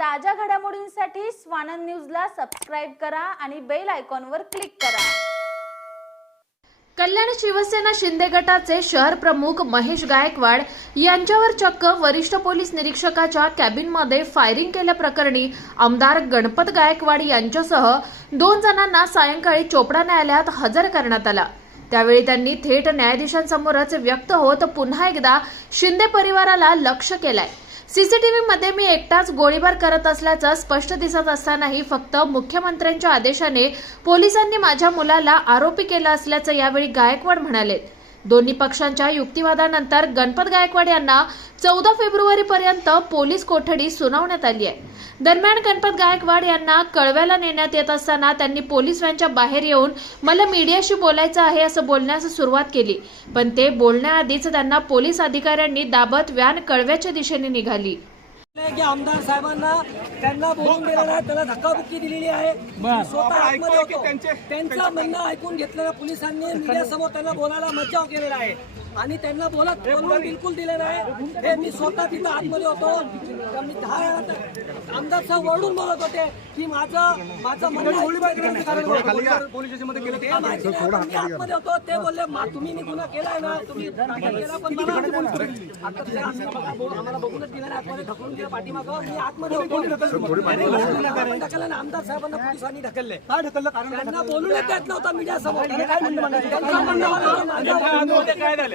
ताज्या घडामोडींसाठी स्वानंद न्यूजला सबस्क्राईब करा आणि बेल आयकॉनवर क्लिक करा. कल्याण शिवसेना शिंदे गटाचे शहर प्रमुख महेश गायकवाड यांच्यावर चक्क वरिष्ठ पोलीस निरीक्षकाच्या कॅबिनमध्ये फायरिंग केल्याप्रकरणी आमदार गणपत गायकवाड यांच्यासह दोन जणांना सायंकाळी चोपडा न्यायालयात हजर करण्यात आला. त्यावेळी त्यांनी थेट न्यायाधीशांसमोरच व्यक्त होत पुन्हा एकदा शिंदे परिवाराला लक्ष केलंय. सीसीटीव्ही मध्ये मी एकटाच गोळीबार करत असल्याचं स्पष्ट दिसत असतानाही फक्त मुख्यमंत्र्यांच्या आदेशाने पोलिसांनी माझ्या मुलाला आरोपी केला असल्याचं यावेळी गायकवाड म्हणाले. दोन्ही पक्षांच्या युक्तिवादानंतर गणपत गायकवाड यांना चौदा फेब्रुवारी पर्यंत पोलीस कोठडी सुनावण्यात आली आहे. दरम्यान गणपत गायकवाड यांना कळव्याला नेण्यात येत असताना त्यांनी पोलीस व्हॅनच्या बाहेर येऊन मला मीडियाशी बोलायचं आहे असं बोलण्यास सुरुवात केली. पण ते बोलण्याआधीच त्यांना पोलीस अधिकाऱ्यांनी दाबत व्हॅन कळव्याच्या दिशेने निघाली. की आमदार साहेबांना त्यांना बोलून नाही त्याला धक्काबुक्की दिलेली आहे. स्वतः आतमध्ये होतो. त्यांचं म्हणणं ऐकून घेतलेल्या पोलिसांनी मीडिया समोर त्यांना बोलायला मज्जाव केलेला आहे. आणि त्यांना बोलत बोलून बिलकुल दिले नाही. हे मी स्वतः तिथं आतमध्ये होतो. तर मी दहा वेळा आमदार साहेब ओरडून बोलत होते की माझं माझं म्हणणं कारण मी आतमध्ये होतो. ते बोलले "मा- तुम्ही निघून केलाय ना तुम्ही केलं, पण आम्हाला बघूनच दिलं नाही, आतमध्ये ढकलून दिलं पाठीमागं. मी आतमध्ये होतो. ढकललं आमदार साहेबांना पोलिसांनी ढकलले. त्यांना बोलू देत येत नव्हता मीडिया समोर त्यांचं म्हणणं काय झालं?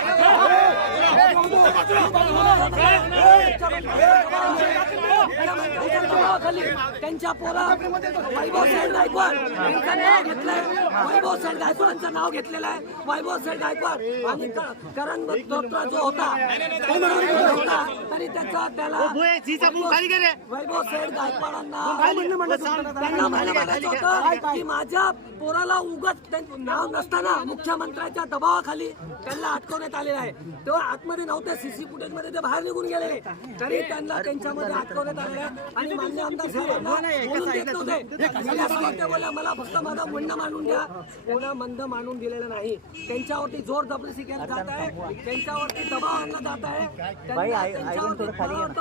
त्यांच्या पोरा वैभव सेठ गायकवाड यांचं नाव घेतलंय वैभव साहेब गायकवाडांचं नाव घेतलेलं आहे. वैभव साहेब गायकवाड आणि करण दत्ता जो होता होता, तरी त्याचा त्याला वैभव साहेब गायकवाडांना त्यांना मला म्हणायचं होतं की माझ्या पोराला उगत नाव नसताना मुख्यमंत्र्यांच्या दबावाखाली त्यांना अटकवण्यात आलेलं आहे तेव्हा आतमध्ये नव्हते सीसी फुटेजमध्ये ते बाहेर निघून गेलेले तरी त्यांना त्यांच्यामध्ये अटकवण्यात आलेलं आहे आणि मान्य आमदार साहेबांना बोलले, मला फक्त माझं म्हणणं मानून द्या. कोणा मंद मानून दिलेलं नाही. त्यांच्यावरती जोर जबरदस्ती केली जात आहे. त्यांच्यावरती दबाव आणला जात आहे. त्यांच्यावरती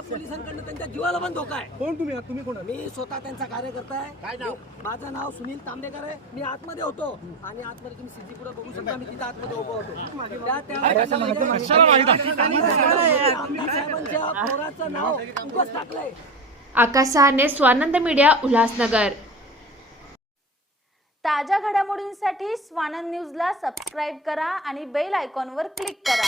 पोलिसांकडनं त्यांच्या जीवाला पण धोका आहे. कोण तुम्ही तुम्ही कोण मी स्वतः त्यांचा कार्यकर्ता आहे. माझं नाव सुनील तांबेकर आहे. मी आतमध्ये होतो. आणि आतमध्ये तुम्ही सिद्धी पुढे बघू शकता. मी तिथं आतमध्ये उभं होतो. त्या- त्या- आकाश सहाने स्वानंद मीडिया उल्हासनगर. ताज्या घडामोडींसाठी स्वानंद न्यूजला सबस्क्राईब करा आणि बेल आयकॉनवर क्लिक करा.